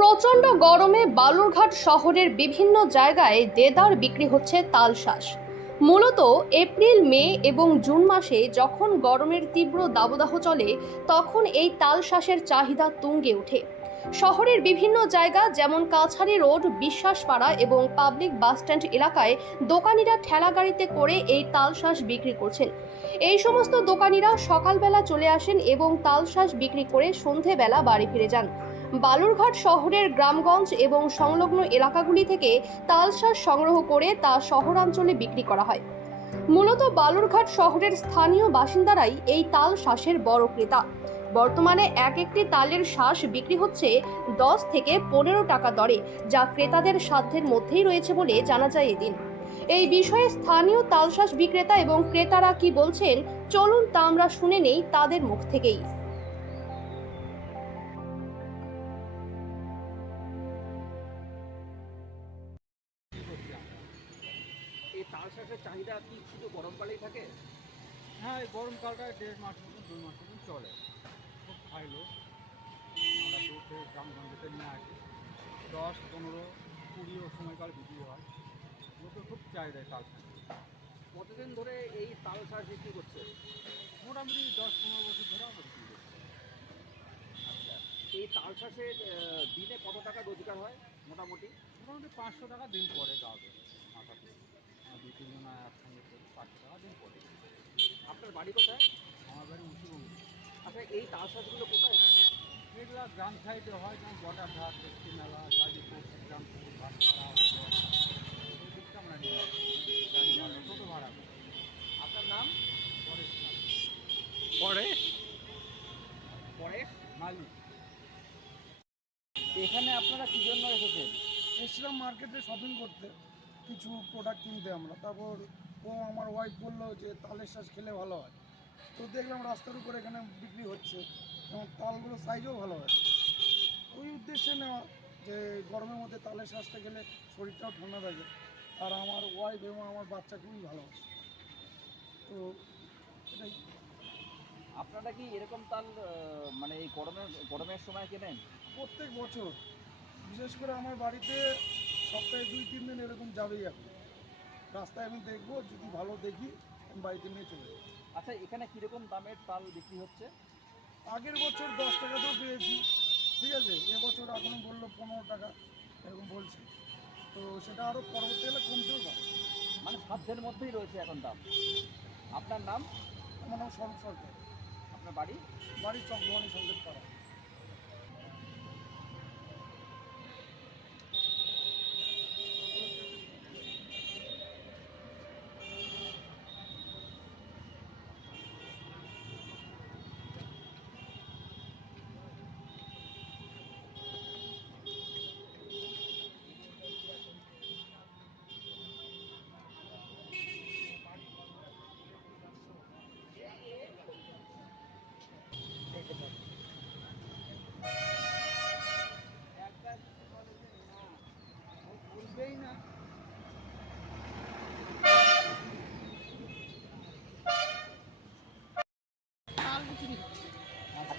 প্রচণ্ড গরমে বালুরঘাট শহরের বিভিন্ন জায়গায় দেদার বিক্রি হচ্ছে তালশাঁস। মূলত এপ্রিল, মে এবং জুন মাসে যখন গরমের তীব্র দাবদাহ চলে, তখন এই তালশাঁসের চাহিদা তুঙ্গে ওঠে। শহরের বিভিন্ন জায়গা যেমন কাছারি রোড, বিশ্বাসপাড়া এবং পাবলিক বাসস্ট্যান্ড এলাকায় দোকানিরা ঠেলা গাড়িতে করে এই তালশাঁস বিক্রি করছেন। এই সমস্ত দোকানিরা সকালবেলা চলে আসেন এবং তালশাঁস বিক্রি করে সন্ধেবেলা বাড়ি ফিরে যান। বালুরঘাট শহরের গ্রামগঞ্জ এবং সংলগ্ন এলাকাগুলি থেকে তালশাঁস সংগ্রহ করে তা শহরাঞ্চলে বিক্রি করা হয়। মূলত বালুরঘাট শহরের স্থানীয় বাসিন্দারাই এই তাল শ্বাসের বড় ক্রেতা। বর্তমানে এক একটি তালের শ্বাস বিক্রি হচ্ছে দশ থেকে পনেরো টাকা দরে, যা ক্রেতাদের সাধ্যের মধ্যেই রয়েছে বলে জানা যায় এদিন। এই বিষয়ে স্থানীয় তালশ্বাস বিক্রেতা এবং ক্রেতারা কি বলছেন, চলুন তা আমরা শুনে নেই তাদের মুখ থেকেই। তাল শাঁসের চাহিদা কি শুধু গরমকালেই থাকে? হ্যাঁ এই গরমকালটা দেড় মাস মতন দুই মাস মতন চলে। খুব খাই লোক। আমরা দূর থেকে গ্রামগঞ্জতে নিয়ে আসি। দশ পনেরো কুড়িও সময়কাল বিক্রি হয়। লোকের খুব চাহিদা তাল শাক। কতদিন ধরে এই তাল শাঁস বিক্রি করছে? মোটামুটি দশ পনেরো বছর ধরে আমরা বিক্রি করি আচ্ছা এই তাল শাঁসের দিনে কত টাকা রোজগার হয় মোটামুটি? মোটামুটি পাঁচশো টাকা দিন পরে যাবে মাথাতে। একসঙ্গে করি দিন পরে। আপনার বাড়ি কোথায়? আমার বাড়ি উঁচু আচ্ছা এই তাল শাঁসগুলো কোথায়? এগুলো গ্রাম সাইডে হয় যেমন বটাঘাট দক্ষিণ মেলা গাজীপুর শ্রীরামপুর ভাটপাড়া দিকটা আমরা নিয়ে টোটো ভাড়া। করি আপনার নাম? পরে পরে পরে মালিক। এখানে আপনারা কি জন্য এসেছেন? এসছিলাম মার্কেটে শপিং করতে। কিছু প্রোডাক্ট কিনতে আমরা। তারপর ও আমার ওয়াইফ বলল যে তালের শ্বাস খেলে ভালো হয়। তো দেখলাম রাস্তার উপর এখানে বিক্রি হচ্ছে এবং তালগুলো সাইজও ভালো হয় ওই উদ্দেশ্যে নেওয়া যে গরমের মধ্যে তালের শ্বাসটা খেলে শরীরটাও ঠান্ডা থাকে। আর আমার ওয়াইফ এবং আমার বাচ্চা খুবই ভালোবাসে তো এটাই। আপনারা কি এরকম তাল মানে এই গরমের গরমের সময় কেনেন? প্রত্যেক বছর। বিশেষ করে আমার বাড়িতে সপ্তাহে দুই তিন দিন এরকম যাবেই এখন। রাস্তায় আমি দেখব যদি ভালো দেখি আমি বাড়িতে নিয়ে চলে যাব। আচ্ছা এখানে কীরকম দামের তাল বিক্রি হচ্ছে? আগের বছর দশ টাকাতেও পেয়েছি ঠিক আছে? এবছর এখন বলল পনেরো টাকা এরকম বলছে। তো সেটা আরও পরবর্তী পরবর্তীকালে কমতেও পারে। মানে সাধ্যের মধ্যেই রয়েছে এখন দাম। আপনার নাম? আমার নাম স্বরূপ সরকার। আপনার বাড়ি? বাড়ির চক্রবাণী সংগীত পাড়া।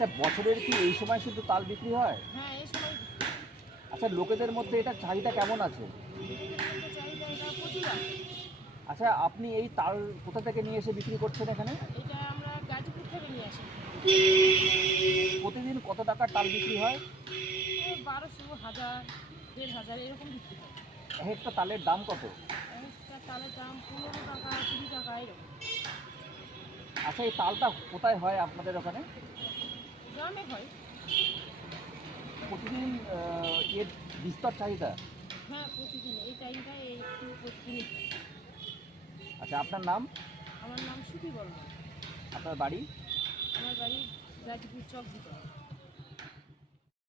আচ্ছা বছরের কি এই সময় শুধু তাল বিক্রি হয়? হ্যাঁ এই সময় আচ্ছা লোকেদের মধ্যে এটা চাহিদা কেমন আছে? চাহিদা এটা প্রচুর আছে। আচ্ছা আপনি এই তাল কোথা থেকে নিয়ে এসে বিক্রি করছেন এখানে? এটা আমরা গাজীপুর থেকে নিয়ে আসি। প্রতিদিন কত টাকার তাল বিক্রি হয়? বারোশো হাজার দেড় হাজার এরকম বিক্রি হয়। এক একটা তালের দাম কত? একটা তালের দাম পনেরো টাকা কুড়ি টাকা এরকম। আচ্ছা এই তালটা কোথায় হয় আপনাদের ওখানে? গ্রামে হয়। প্রতিদিন এর বিস্তর চাহিদা? হ্যাঁ প্রতিদিন। এই টাইমটা একটু প্রতিদিন। আচ্ছা আপনার নাম? আমার নাম সুখী বর্মা আপনার বাড়ি? আমার বাড়ি গাজীপুর চক